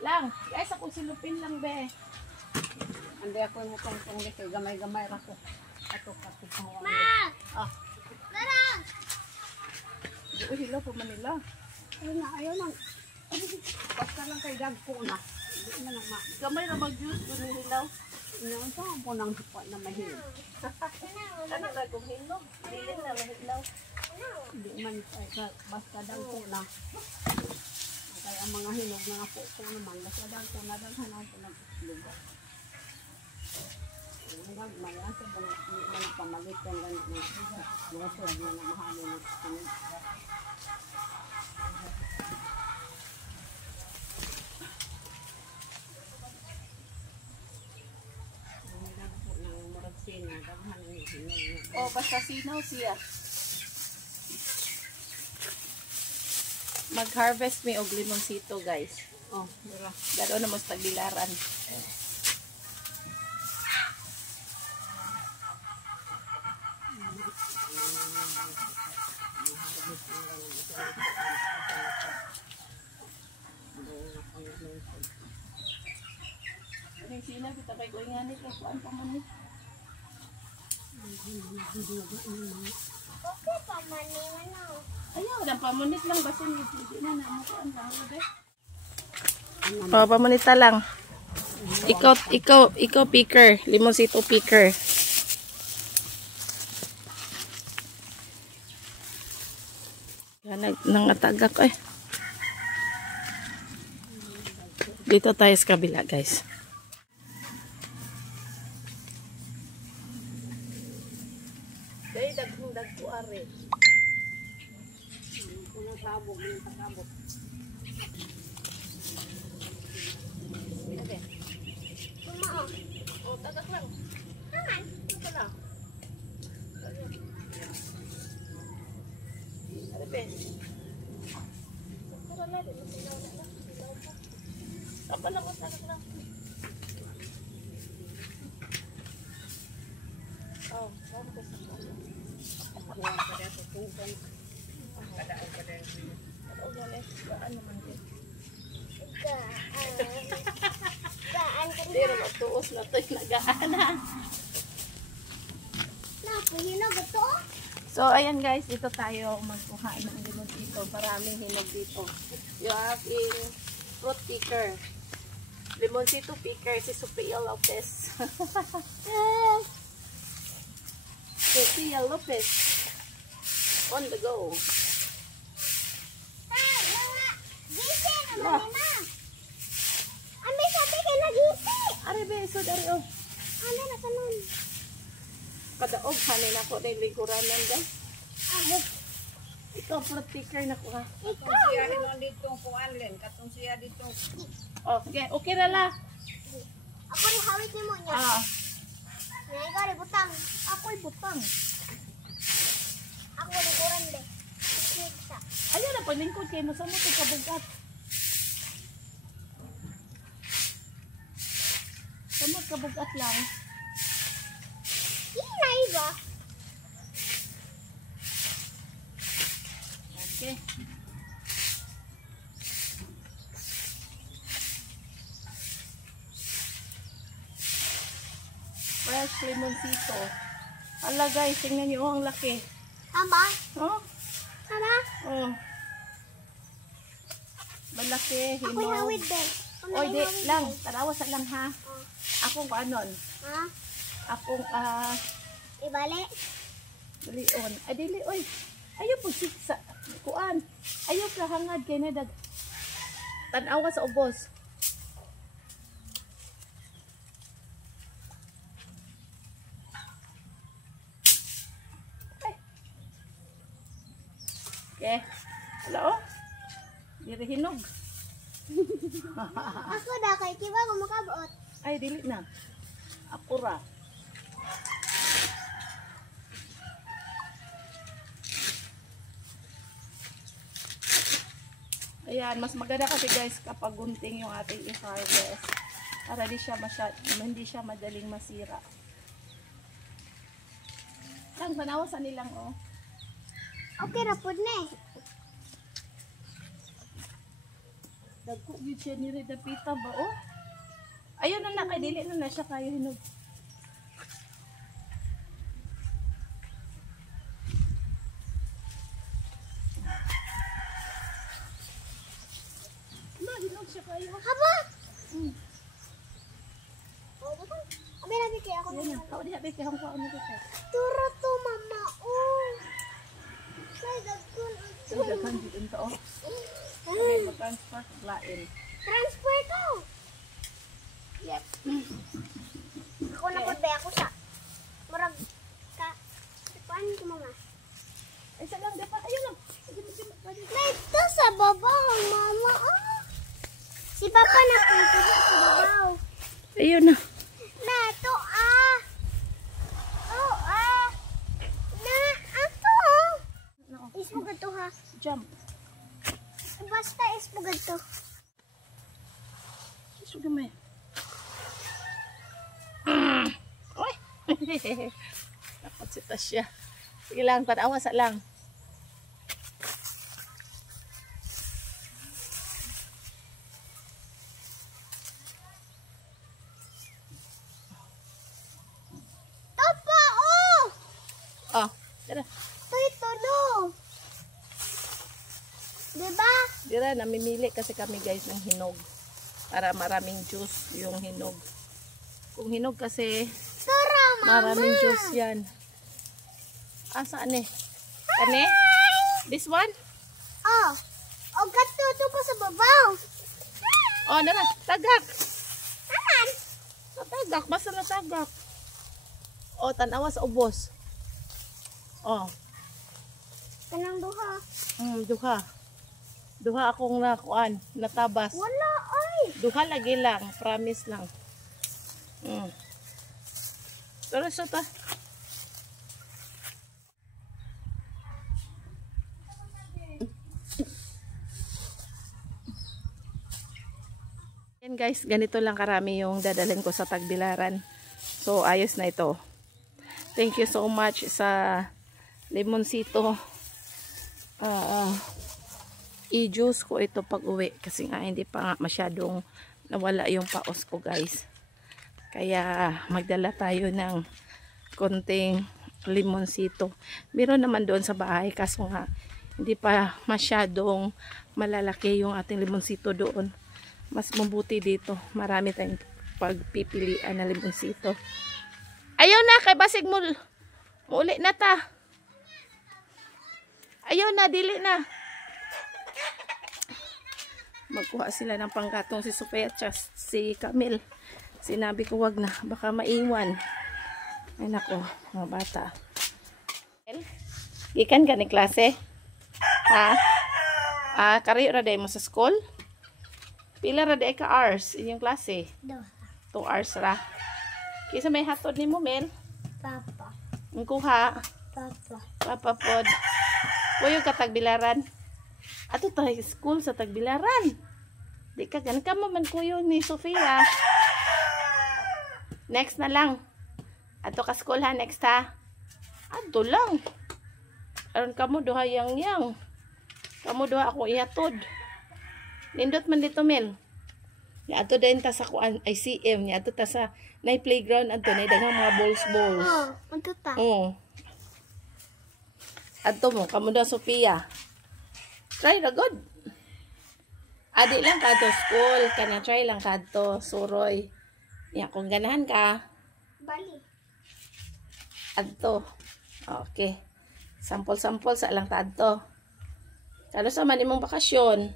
Lang, guys, ako silupin lang, be. Andi ako mo kung kay gamay-gamay ra ko. Ato kapit ko. Ma! Ah, Darang! Uy, hilaw po Manila. ayaw na. Basta lang kay dagko na. Hindi na ma. Gamay na mag-juice ko ni hilaw. Ano to po nang na mahil. Ano na kung hilaw? Dili na mahilaw. Hindi man basta dagko na. Kaya ang mga hinog na po ko naman basta dagko na daghan ako naglugar. Hanggang malasa ba mga pamalit kan ganit na mga sud na mahalo na sunod. O, basta sinaw siya. Mag-harvest mi og limonsito, guys. Oh, dira. Garo na mas taglilaran. Ang sinaw kita kay kuingani kay kuan pa man ni. Okay pa man ni ano. Ayaw, dan pamunit lang basin hindi na namo ko ang tawag be. Oh, pamunita lang. Ikaw picker, limonsito picker. Yan nangatagak eh. Dito tayo sa kabila, guys. Day dagko are. Unang sabog, yung pasabog. Kumao. Oh, tagak lang. Naman. Ito lang. Ano ba? Tara na, dito silaw na lang. Silaw pa. Apa lang ko, tagak lang. Oh, saan ko sa kanya? Kuha pa dito sa tungkang. Kadaan pa dito. Ano galit? Gaan naman din. Gaan ka Hindi rin magtuos na ito yung nagaan ha. Napuhinog ito. So, ayan guys, dito tayo magkuha ng limon dito. Maraming hinog dito. Yung aking fruit picker. Limoncito picker, si Sophia Lopez. Sophia Lopez. On the go. Gisi naman ni ma. Ami sabi kay nagisi. Ari beso dari oh. Ano na kanon? Kadaog hanin ako na yung lingkuranan guys. Ito fruit picker na ko ha. Katong siya hinon dito kuan len, katong siya dito. Oh, okay, okay na la. Ako rin hawit ni mo niya. Ah, Ngayon ikaw rin butang. ako'y butang. Ako rin kuran be. Siksa. Ayun na, paglingkod kayo mo sa mo ito kabugat. Samot kabugat lang. Inay ba? Okay. Fresh limoncito. Ala guys, tingnan niyo ang laki. Ama? Oh, Ama? oh. Malaki, Ako'y hinog. hawid be. Oy, di lang, tarawa sa lang ha. Akong anon. Ha? Akong Ibali? dilion. Ay dili oy. Ayaw po sa kuan. Ayaw ka hangad kay na dag. Tanawa sa ubos. Okay. Hello? Diri hinog. Ako da kay kiba ko makabuot. Ay, dili na. Akura. Ayan, mas maganda kasi guys kapag gunting yung ating i-harvest. Para hindi siya madaling masira. Lang, panawasan nilang oh. Okay ra pud ni. Dagko yun siya ni Rida Pita ba, oh? Ayun na kay dili na siya kayo hinog. Ma, hinog siya kayo. Haba! Abi nabi kaya ako Yan na. Tao diha ba kay hangko ano dito? Turo to mama. Oh. Say dagkon. So daghan dito to, oh. Okay, mag-transfer lain. Transfer to. Yep. Ako na po ba ako sa murag ka. Kuan ko mama. Ay sa lang dapat ayun lang. Sige mo pwede. May to sa babaw mama. Oh. Si papa na punta sa babaw. Ayun na. Na to ah. Oh ah. Na ato. Isbugad to ha. Jump. Basta isbugad to. Suga may. Oy. Dapat si Tasya. Sige lang, panawa sa lang. Tapa oh. Oh, tara. Toy tulo. Diba? Dira, namimili kasi kami guys ng hinog. Para maraming juice yung hinog. Kung hinog kasi, Tara mama. maraming juice yan. Ah, saan eh? Kani? This one? Oh. O gatuto ko sa babaw. Oh, nara, tagak. Aman. Tagak, basta na tagak. Oh, tanawa sa ubos. Oh, Kanang duha. duha. Duha akong nakuan, natabas. Wala ay. Duha lagi lang, promise lang. Pero so ta. Yan guys, ganito lang karami yung dadalhin ko sa Tagbilaran. So ayos na ito. Thank you so much sa Limoncito. I-juice ko ito pag uwi kasi nga hindi pa nga masyadong nawala yung paos ko guys. Kaya magdala tayo ng konting Limoncito. Meron naman doon sa bahay kaso nga hindi pa masyadong malalaki yung ating Limoncito doon. Mas mabuti dito. Marami tayong pagpipilian na Limoncito. Ayaw na kay basig mo. Muli na ta. Ayaw na, dili na. Magkuha sila ng panggatong si Sophia at si Camille. Sinabi ko wag na, baka maiwan. Ay nako, mga bata. Gikan ka ni klase? Ha? Karayo ra day mo sa school? Pila ra day ka hours inyong klase? 2 hours ra. Kisa may hatod ni mo, Mel? Papa. Ang kuha? Papa. Papa pod. Kuyo ka Tagbilaran. Ato tayo school sa Tagbilaran. Di ka gan ka man kuyo ni Sofia. Next na lang. Ato ka school ha next ha. Ato lang. Aron kamo duha yang. Kamo duha ako ihatod. Nindot man dito Mel. Ya ato din ta sa kuan ICM ni ato ta sa nay playground ato nay daghang mga balls. Oh, unto ta. Oh. Ato mo kamo daw Sofia. Try ra good. Adi lang ka to school, kana try lang ka to suroy. Ya kung ganahan ka, Bali. adto. Okay. Sampol-sampol sa lang ta adto. Kano sa man imong bakasyon?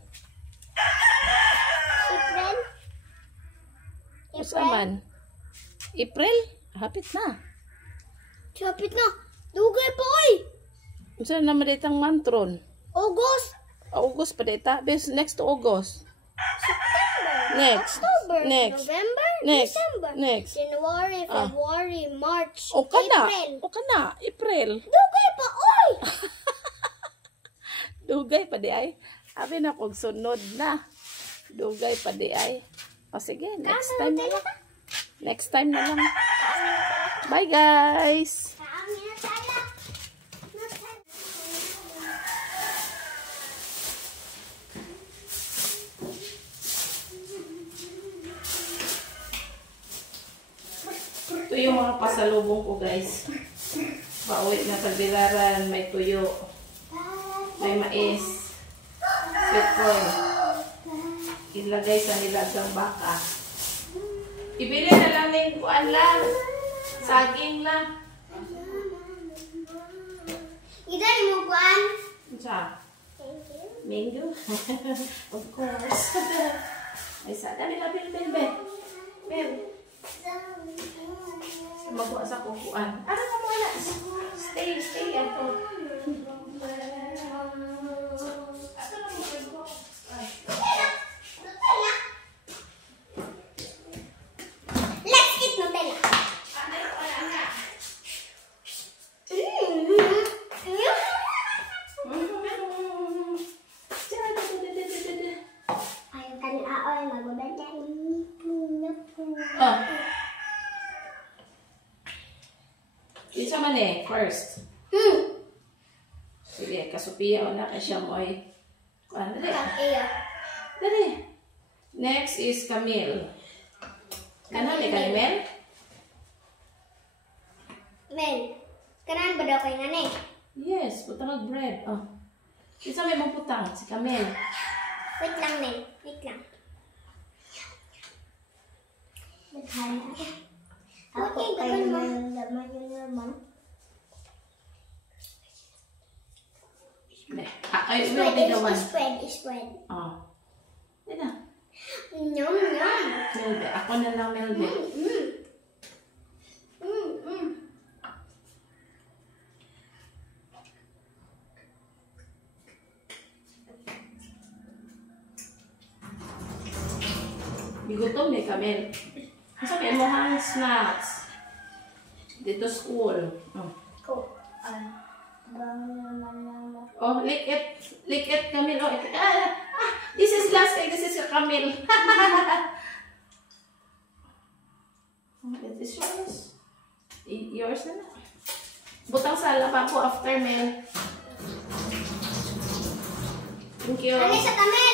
April. Usa man. April? Hapit na. Kapit na. Dugay pa oy. Unsa na maditang mantron? August. August pa dita. Bes next to August. September. Next. October. Next. November. Next. December. Next. January, February, March, O kana. April. O kana. April. Dugay pa oy. Dugay pa di ay. Abi na kog sunod na. Dugay pa di ay. O sige, next time na lang. Next time na lang. Bye guys. Kami na tala. Ito yung mga pasalubong ko, guys. Pauwi na Tagbilaran. May tuyo. May mais. Sweet corn. Ilagay sa nilagang baka. Ibili na lang ng kuan lang. Saging lang. Ito ni mo kuan. Sa Thank you. mango. Of course. Ay sa dami na bil. Magkuha sa kukuan. Ano ka muna? Stay. Ako. Let's eat Nutella. Ayaw ka na aoy, magbabanda ni Oh. Isa man first. Sige, kasupiya o na siya mo ay. Ano Dali. Next is Camille. Ano ni Camille? Mel, kanan ba daw kayo nga ne? Yes, putang bread. Oh. Isa may maputang si Camille. Wait lang, Mel. Wait lang. Naghahan ako. Ako kayo naman yung naman. I will be the one. Spread. Oh. Yan na. Yum. Melbe. Ako na lang, Melbe. Bigutom ni Camille. Sabi mo hang snacks. Dito school. Oh. Ko. Bang naman. Oh, lick it, Camille. Oh, this is last time. This is Camille. It is yours. Yours na na. Butang sala pa po after, Mel. Thank you. Ano sa Camille?